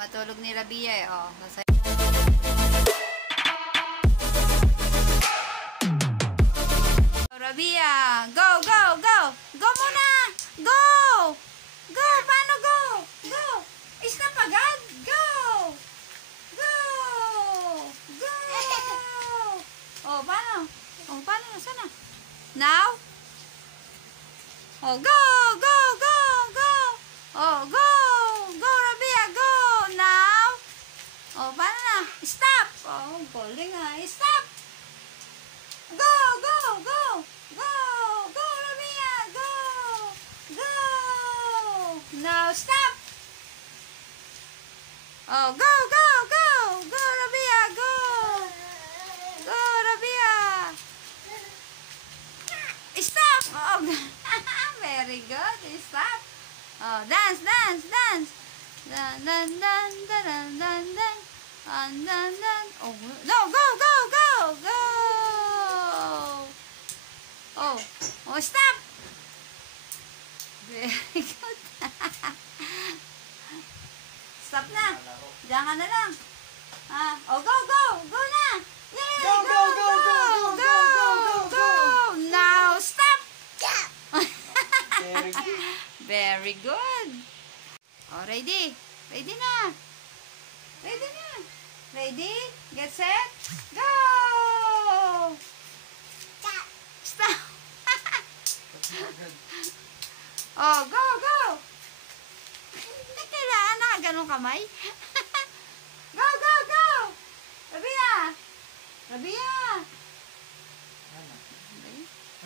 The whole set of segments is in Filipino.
Matulog ni Rabia eh. Oh, Rabia, go, go, go! Go muna! Go! Go! Paano go? Go! Stop agad! Go! Go! Go! Oh, paano? Oh, paano? Sana? Now? Oh, go! Go! Go! Go! Oh, go! Go, Rabia! Go! Now? Oh, paano na? Stop! Oh, galing ah. Stop! Go! Go! Go! Go! Go, Rabia! Go! Go! Now, stop! Oh, go! Go! Go! Go, Rabia! Go! Go, Rabia! Stop! Oh, very good. Stop. Oh, dance, dance, dance. Dun, dun, dun, dun, dun, dun, dun. Dun, dun, dun. Oh, no, go, go, go, go. Oh, oh, stop. Very good. Stop na. Diyan ka na lang. Ah, oh, go, go, go na. Yay, Go, go, go, go, go, go, go, go, go. Now, stop. Very good. Very good. Oh, ready? Ready na. Ready na. Ready? Get set? Go! Stop. Oh, go, go. Hindi kailangan na ganun kamay. Go, go, go. Rabia. Rabia. Ano?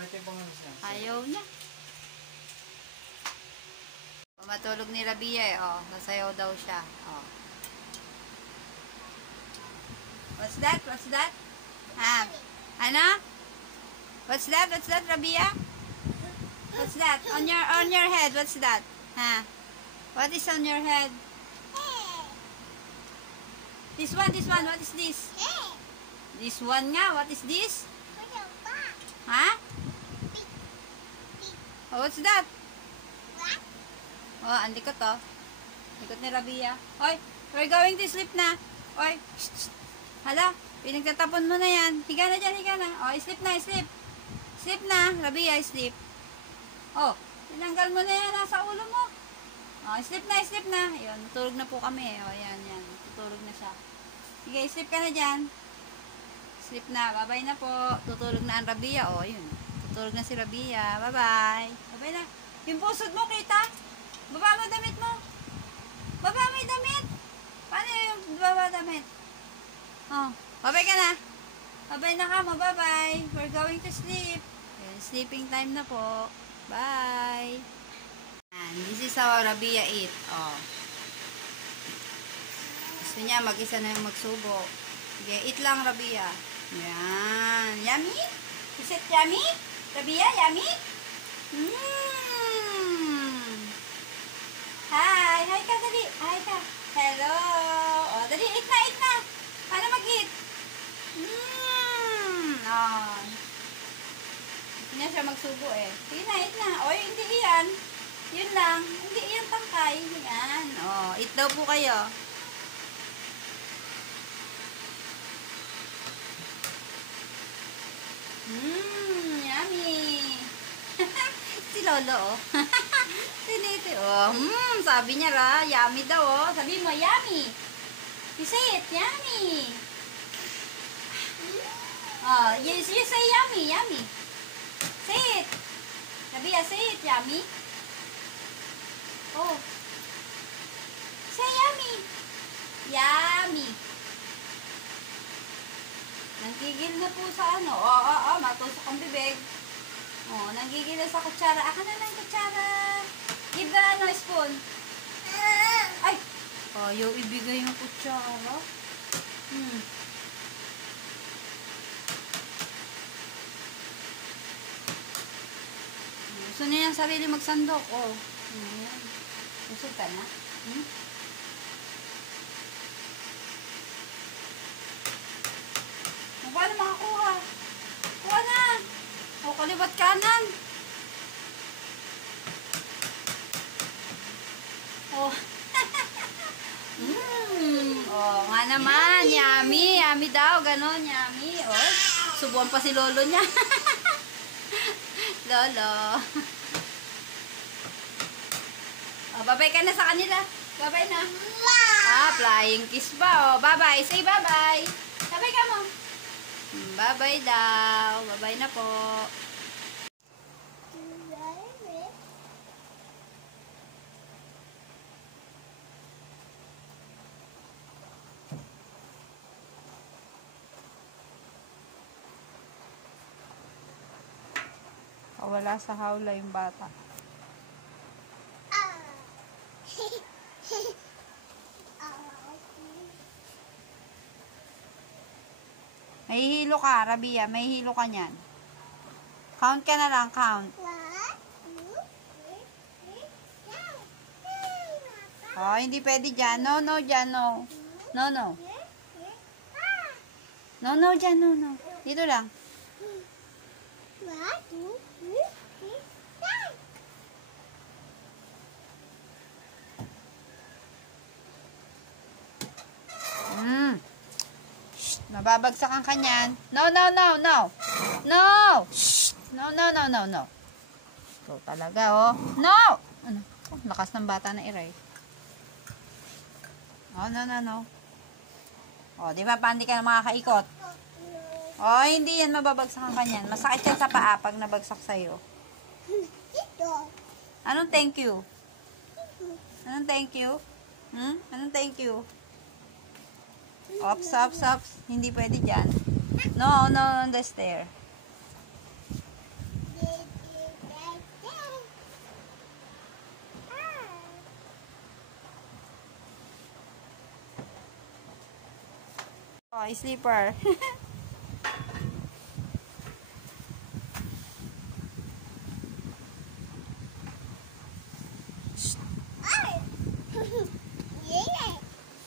Ate pa nga siya. Ayaw niya. Matulog ni Rabia eh. Oh, sasayaw daw siya. Oh. What's that? What's that? Ha? Ano? What's that? What's that, Rabia? What's that? On your head, what's that? Ha? What is on your head? This one, what is this? This one nga, what is this? Ha? Oh, what's that? Oh, ang likot oh. Likot ni Rabia. Oy, we're going to sleep na. Oy, shh, shh. Hala, pinagtatapon mo na yan. Higa na dyan, higa na. Oh, sleep na, sleep. Sleep na, Rabia, sleep. Oh, tinanggal mo na yan nasa ulo mo. Oh, sleep na. Ayun, tutulog na po kami. Oh, yan. Tutulog na siya. Sige, sleep ka na dyan. Sleep na, bye-bye na po. Tutulog na ang Rabia. Oh, yun. Tutulog na si Rabia. Bye-bye. Bye-bye na. Yung pusod mo, kita? Baba mo damit mo. Baba mo yung damit. Paano yung baba damit? Oh, bye-bye ka na. Bye-bye na ka mo. Bye-bye. We're going to sleep. Ayan, sleeping time na po. Bye. And this is how Rabia eat. Oh. Gusto niya mag-isa na yung magsubo. Sige, eat lang Rabia. Yan. Yummy? Is it yummy? Rabia, yummy? Hi! Hi ka, dali. Hi ka. Hello. Oh, dali, eat na. Paano mag-eat? Oh. Hindi na siya magsubo eh. Sige na, eat na. Oy, hindi iyan. Yun lang. Hindi iyan tangkay. Yan. Oh, eat daw po kayo. Yummy. Si Lolo, oh. Tiniti, oh. Sabi niya ra, yummy daw, oh. Sabi mo, yummy. You say it, yummy. Oh, you say yummy. Say it. Sabi ya, say it, yummy. Oh. Say yummy. Yummy. Nanggigil na po sa ano. Matusok ang bibig. Oh, nanggigil na sa kutsara. Aka na lang kutsara. Give the spoon. Ay! Ayaw ibigay yung kutsara. Gusto niya yung sarili magsandok. Oh. Busog ka na? Paano makakuha? Kuha na! O, kaliwat kanan. Oh. naman. Yummy. Yummy daw. Ganon. Yummy. Oh, subuan pa si lolo niya. Lolo. Oh, babay ka na sa kanila. Babay na. Flying kiss ba? Oh, bye-bye. Say bye-bye. Babay ka mo. Bye-bye daw. Bye-bye na po. Wala sa hawla yung bata. May hilo ka, Rabia. May hilo ka niyan. Count ka na lang, count. Oh, hindi pwede dyan. No, no, dyan, no. No, no. No, no, dyan, no, no. Dito lang. Mababagsakan ka niyan. No, no, no, no. No! Shh! No, no, no, no, no. Ito talaga, oh. No! Ano? Oh, lakas ng bata na iray. Oh, no, no, no. Oh, di ba pa hindi ka na makakaikot? Oh, hindi yan mababagsakan ka niyan. Masakit yan sa paa pag nabagsak sa'yo. Anong thank you? Anong thank you? Anong thank you? Ops, ops, ops. Hindi pwede dyan. No, no, on the stair. Oh, sleeper.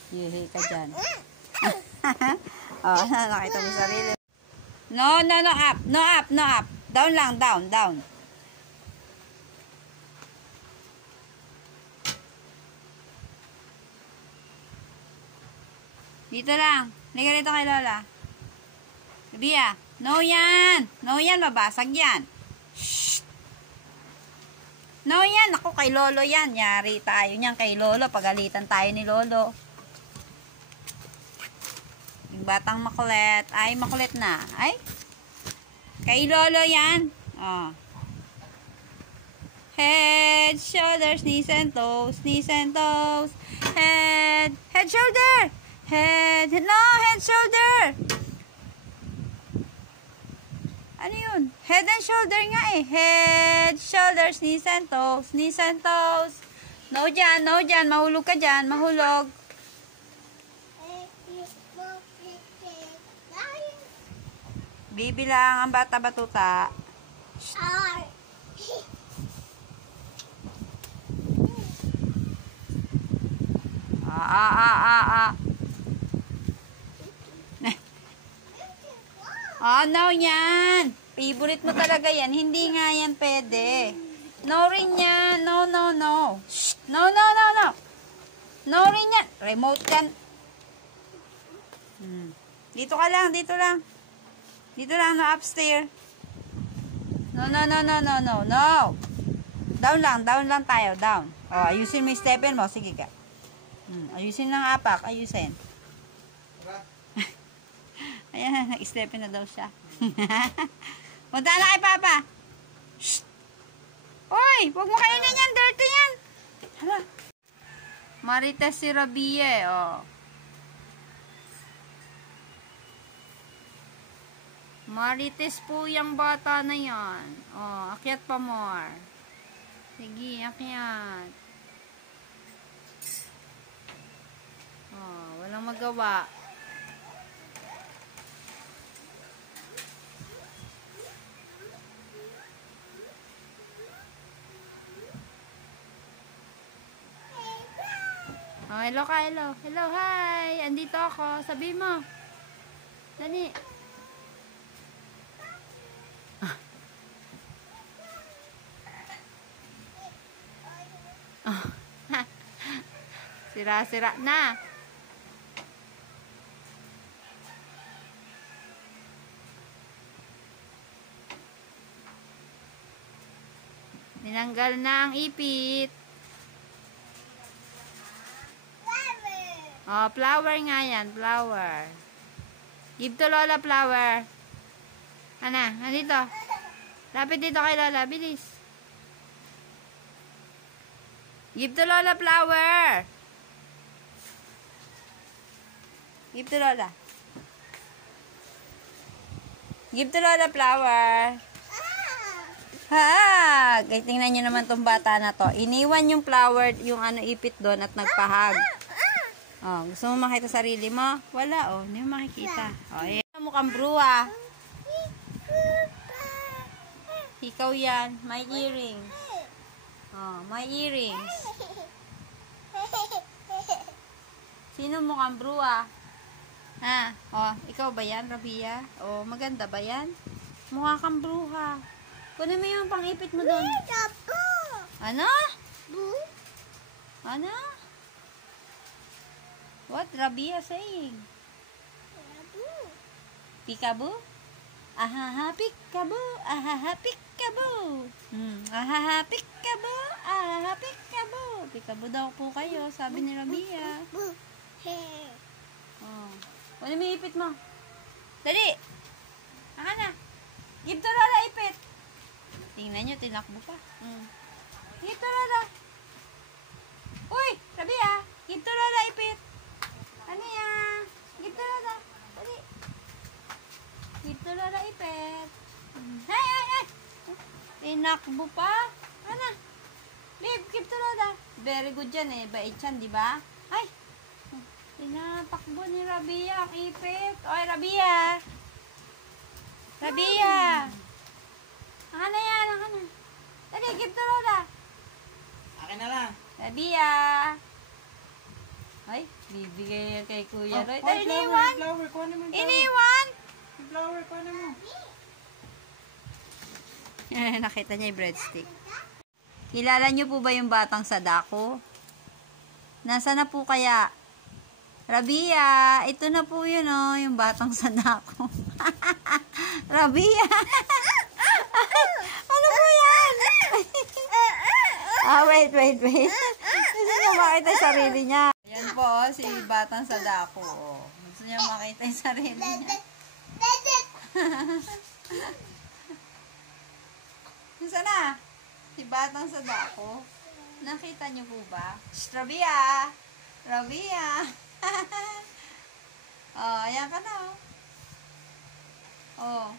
Yehe ka dyan. Oh, nakita mo sarili. No, no, no, up. No, up, no, up. Down lang, down, down. Dito lang. Liga dito kay Lola. Rabia, no yan. No yan, mabasag yan. Shh. No yan. Ako, kay Lolo yan. Yari tayo niyan kay Lolo. Pagalitan tayo ni Lolo. Yung batang makulit. Ay, makulit na. Ay. Kay Lolo yan. Oh. Head, shoulders, knees and toes. Knees and toes. Head. Head, shoulder. Head. No, head, shoulder. Ano yun? Head and shoulder nga eh. Head, shoulders, knees and toes. Knees and toes. No dyan, no dyan. Mahulog ka dyan. Mahulog. Bibilang ang bata batuta. Oh, no yan. Favorite mo talaga yan. Hindi nga yan pwede. No rin yan. No, no, no. Shh. No, no, no, no. No rin yan. Remote yan. Dito ka lang, dito lang. Dito lang, no, upstairs. No, no, no, no, no, no, no. Down lang tayo, down. Oh, ayusin mo yung stepin mo. Sige ka. Ayusin lang apak, ayusin. Ayan, nag-stepin na daw siya. Punta na kay Papa. Shh! Uy, huwag mo kainin yan, dirty yan. Hala. Marites si Rabie, oh. Marites po yung bata na yan. Oh, akyat pa more. Sige, akyat. Oh, walang magawa. Oh, hello ka, hello. Hello, hi. Andito ako. Sabi mo. Dali. Sira-sira na. Tinanggal na ang ipit. Oh, flower nga yan. Flower. Give to Lola flower. Ana, nandito. Lapit dito kay Lola. Bilis. Give to Lola flower. Give to Lola. Give to Lola flower. Ha! Kaya tingnan nyo naman tong bata na to. Iniwan yung flower, yung ipit doon at nagpahag. Oh, gusto mo makita sarili mo? Wala, oh. Hindi mo makikita. Oh, ayan. Mukhang bruwa. Ikaw yan. My earrings. Oh, my earrings. Sino mukhang bruwa? Ha? Oh, ikaw ba yan, Rabia? Oh, maganda ba yan? Mukha kang bruha. Kunin mo yung pang-ipit mo doon. Ano? Ano? What Rabia saying? Peekaboo? Ahaha, peekaboo. Ahaha, peekaboo. Ahaha, peekaboo. Ahaha, peekaboo. Peekaboo daw po kayo, sabi ni Rabia. Oh. Kunin mo yung ipit mo. Dali. Aka na. Give to Lola ipit. Tingnan nyo, tinakbo pa. Give to Lola. Uy, Rabia. Give to Lola ipit. Ano yan? Give to Lola. Dali. Give to Lola ipit. Hey, hey, hey. Tinakbo pa. Ano? Babe, give to Lola. Very good yan eh. Bait yan, di ba? Ay. Tinatakbo ni Rabia ang ipit. Oy, Rabia. Rabia. Aka na yan, aka na. Dali, give to Lola. Akin na lang. Rabia. Ay, bibigay yan kay Kuya Roy. Ay, Dali, iniwan. flower. Kunin mo yung flower. Iniwan. Yung flower, kunin mo. Nakita niya yung breadstick. Kilala niyo po ba yung batang Sadako? Nasaan na po kaya? Rabia, ito na po yun, oh, yung batang Sadako. Rabia! Ano po yan? Wait. Gusto niya makita yung sarili niya. Yan po, oh, si batang Sadako. Oh. Gusto niya makita yung sarili niya. Saan na? Si batang Sadako. Nakita niyo po ba? Shh, Rabia! Rabia! Oh, ayan ka na, oh. Oh.